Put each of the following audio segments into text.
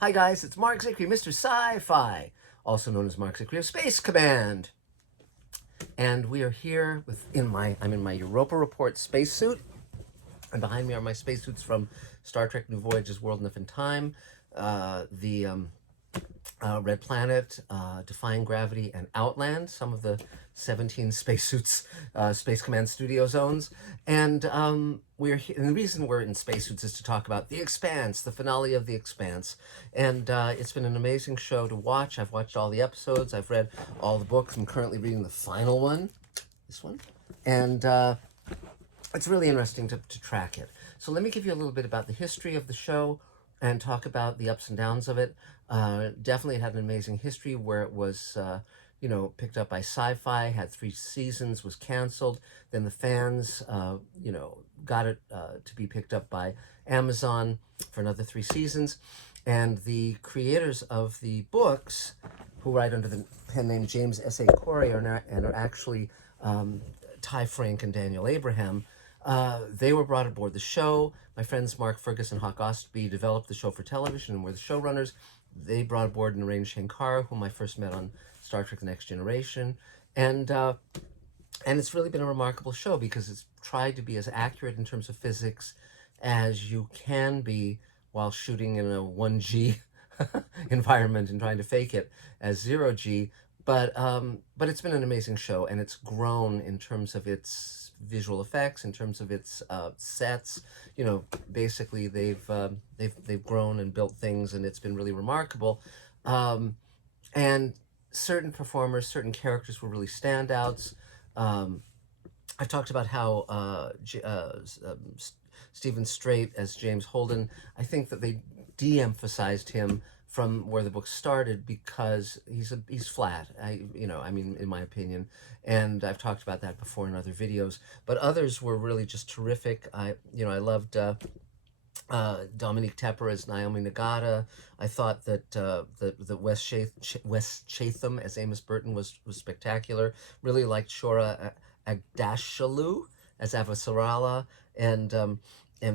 Hi guys, it's Mark Zicree, Mr. Sci-Fi, also known as Mark Zicree of Space Command. And we are here I'm in my Europa Report spacesuit. And behind me are my spacesuits from Star Trek New Voyages, World Enough in Time, the Red Planet, Defying Gravity, and Outland, some of the 17 spacesuits Space Command studio zones. And and the reason we're in spacesuits is to talk about The Expanse, the finale of The Expanse. And it's been an amazing show to watch. I've watched all the episodes, I've read all the books. I'm currently reading the final one, this one. And it's really interesting to track it. So let me give you a little bit about the history of the show and talk about the ups and downs of it. Definitely it had an amazing history where it was, picked up by Sci-Fi, had 3 seasons, was canceled. Then the fans, got it to be picked up by Amazon for another 3 seasons. And the creators of the books, who write under the pen name James S.A. Corey and are actually Ty Frank and Daniel Abraham, they were brought aboard the show. My friends Mark Fergus and Hawk Ostby developed the show for television and were the showrunners. They brought aboard Naren Shankar, whom I first met on Star Trek The Next Generation. And it's really been a remarkable show because it's tried to be as accurate in terms of physics as you can be while shooting in a 1G environment and trying to fake it as 0G. But it's been an amazing show, and it's grown in terms of its visual effects, in terms of its sets. Basically they've grown and built things, and it's been really remarkable. And certain performers, certain characters were really standouts. I talked about how Stephen Strait as James Holden, I think that they de-emphasized him from where the book started because he's flat. In my opinion, and I've talked about that before in other videos. But others were really just terrific. I loved Dominique Tepper as Naomi Nagata. I thought that Wes Chatham as Amos Burton was spectacular. Really liked Shora Agdashloo as Avasarala, and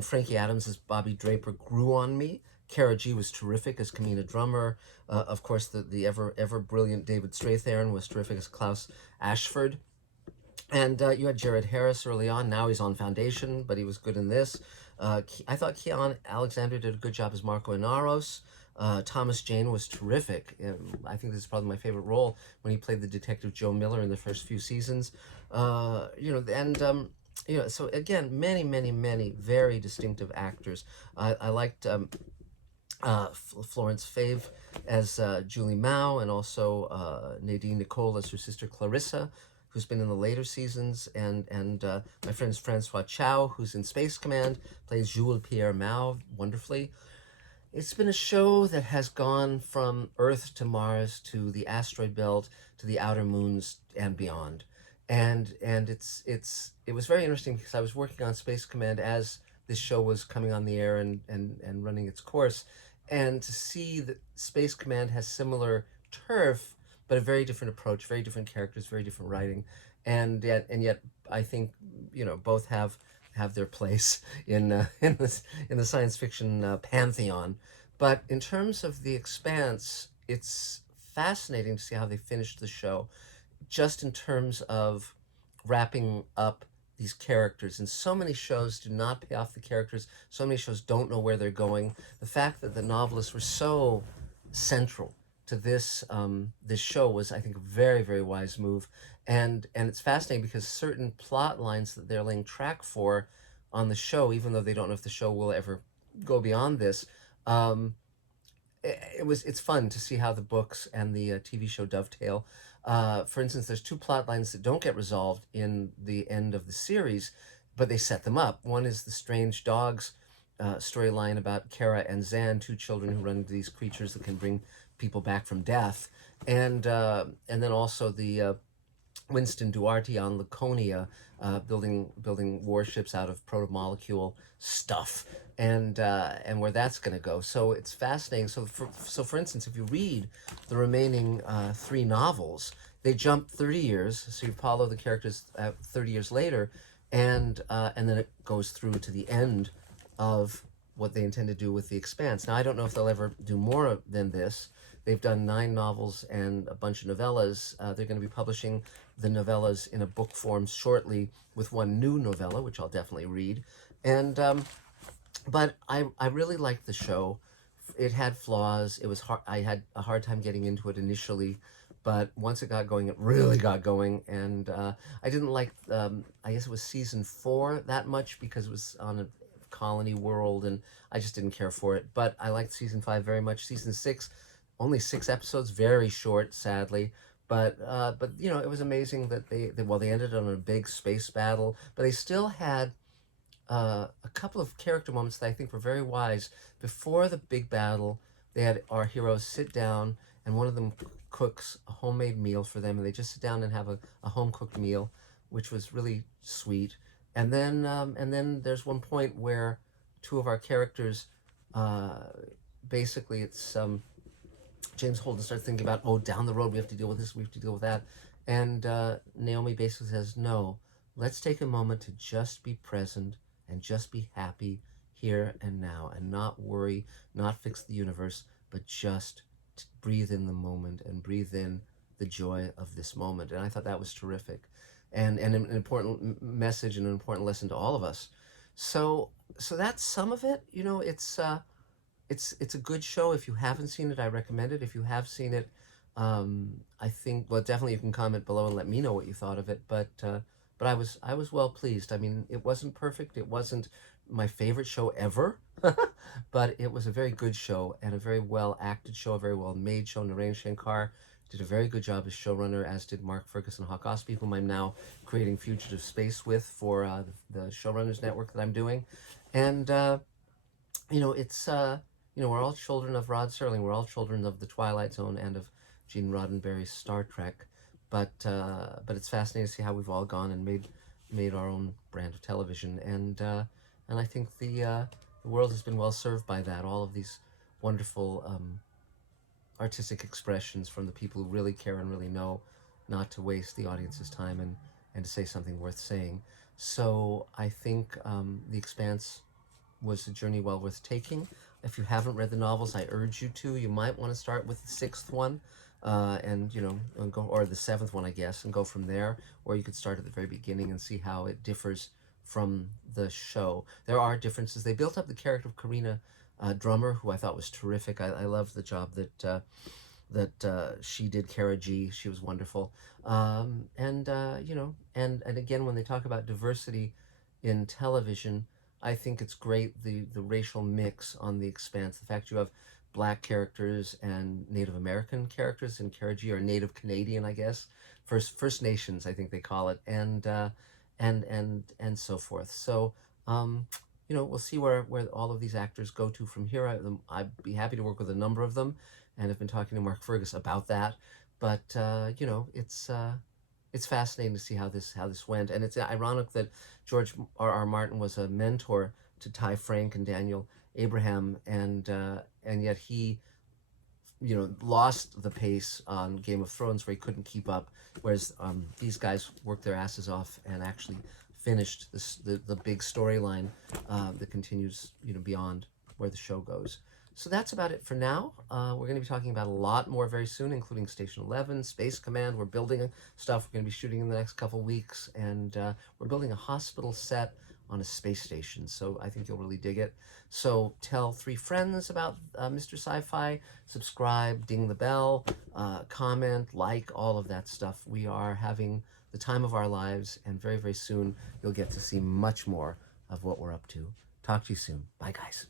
Frankie Adams as Bobby Draper grew on me. Kara G was terrific as Kamina Drummer. Of course, the ever brilliant David Strathairn was terrific as Klaus Ashford. And you had Jared Harris early on. Now he's on Foundation, but he was good in this. I thought Keon Alexander did a good job as Marco Inaros. Thomas Jane was terrific. I think this is probably my favorite role when he played the detective Joe Miller in the first few seasons. So again, many very distinctive actors. I liked Florence Fave as Julie Mao, and also Nadine Nicole as her sister Clarissa, who's been in the later seasons, and my friend Francois Chow, who's in Space Command, plays Jules Pierre Mao wonderfully. It's been a show that has gone from Earth to Mars to the asteroid belt to the outer moons and beyond. And it was very interesting because I was working on Space Command as this show was coming on the air and running its course, and to see that Space Command has similar turf but a very different approach, very different characters, very different writing, and yet I think both have their place in the science fiction pantheon. But in terms of The Expanse, it's fascinating to see how they finished the show, just in terms of wrapping up these characters. And so many shows do not pay off the characters. So many shows don't know where they're going. The fact that the novelists were so central to this show was, I think, a very wise move. And it's fascinating because certain plot lines that they're laying track for on the show, even though they don't know if the show will ever go beyond this, it's fun to see how the books and the TV show dovetail. For instance, there's 2 plot lines that don't get resolved in the end of the series, but they set them up. One is the strange dogs storyline about Kara and Zan, 2 children who run into these creatures that can bring people back from death, and then also the Winston Duarte on Laconia, building warships out of proto-molecule stuff, and where that's going to go. So it's fascinating. So for instance, if you read the remaining 3 novels, they jump 30 years, so you follow the characters 30 years later, and then it goes through to the end of what they intend to do with the Expanse. Now, I don't know if they'll ever do more than this. They've done 9 novels and a bunch of novellas. They're going to be publishing the novellas in a book form shortly with one new novella, which I'll definitely read. And but I really liked the show. It had flaws. It was hard. I had a hard time getting into it initially, but once it got going, it really got going. And I didn't like. I guess it was season 4 that much because it was on a colony world, and I just didn't care for it. But I liked season 5 very much. Season 6, only 6 episodes, very short, sadly. But you know, it was amazing that they ended on a big space battle, but they still had a couple of character moments that I think were very wise. Before the big battle, they had our heroes sit down, and one of them cooks a homemade meal for them, and they just sit down and have a home cooked meal, which was really sweet. And then there's one point where two of our characters, uh, basically, it's James Holden starts thinking about, oh, down the road we have to deal with this, we have to deal with that, and Naomi basically says, no, let's take a moment to just be present and just be happy here and now and not worry, not fix the universe, but just breathe in the moment and breathe in the joy of this moment. And I thought that was terrific, and an important message and an important lesson to all of us. So that's some of it. You know, it's a good show. If you haven't seen it, I recommend it. If you have seen it, I think, well, definitely you can comment below and let me know what you thought of it. But I was well pleased. I mean, it wasn't perfect. It wasn't my favorite show ever, but it was a very good show and a very well acted show, a very well made show. Narayan Shankar did a very good job as showrunner, as did Mark Ferguson Hawk Ospey, whom I'm now creating Fugitive Space with for the Showrunners Network that I'm doing. And you know, it's you know, we're all children of Rod Serling. We're all children of the Twilight Zone and of Gene Roddenberry's Star Trek. But it's fascinating to see how we've all gone and made our own brand of television. And I think the world has been well served by that. All of these wonderful artistic expressions from the people who really care and really know not to waste the audience's time and to say something worth saying. So I think The Expanse was a journey well worth taking. If you haven't read the novels, I urge you to. You might want to start with the 6th one, and you know, and go, or the 7th one, I guess, and go from there. Or you could start at the very beginning and see how it differs from the show. There are differences. They built up the character of Karina Drummer, who I thought was terrific. I love the job that she did. Kara G. She was wonderful. And you know, and again, when they talk about diversity in television, I think it's great the racial mix on The Expanse. The fact you have black characters and Native American characters in Karaji, or Native Canadian, I guess, First Nations, I think they call it, and so forth. So you know, we'll see where all of these actors go to from here. I'd be happy to work with a number of them, and have been talking to Mark Fergus about that. But you know, it's fascinating to see how this went, and it's ironic that George R. Martin was a mentor to Ty Frank and Daniel Abraham, and yet he, you know, lost the pace on Game of Thrones, where he couldn't keep up, whereas these guys worked their asses off and actually finished the big storyline that continues, you know, beyond where the show goes. So that's about it for now. We're going to be talking about a lot more very soon, including Station 11, Space Command. We're building stuff we're going to be shooting in the next couple weeks, and we're building a hospital set on a space station, so I think you'll really dig it. So tell 3 friends about Mr. Sci-Fi, subscribe, ding the bell, comment, like, all of that stuff. We are having the time of our lives, and very, very soon you'll get to see much more of what we're up to. Talk to you soon. Bye, guys.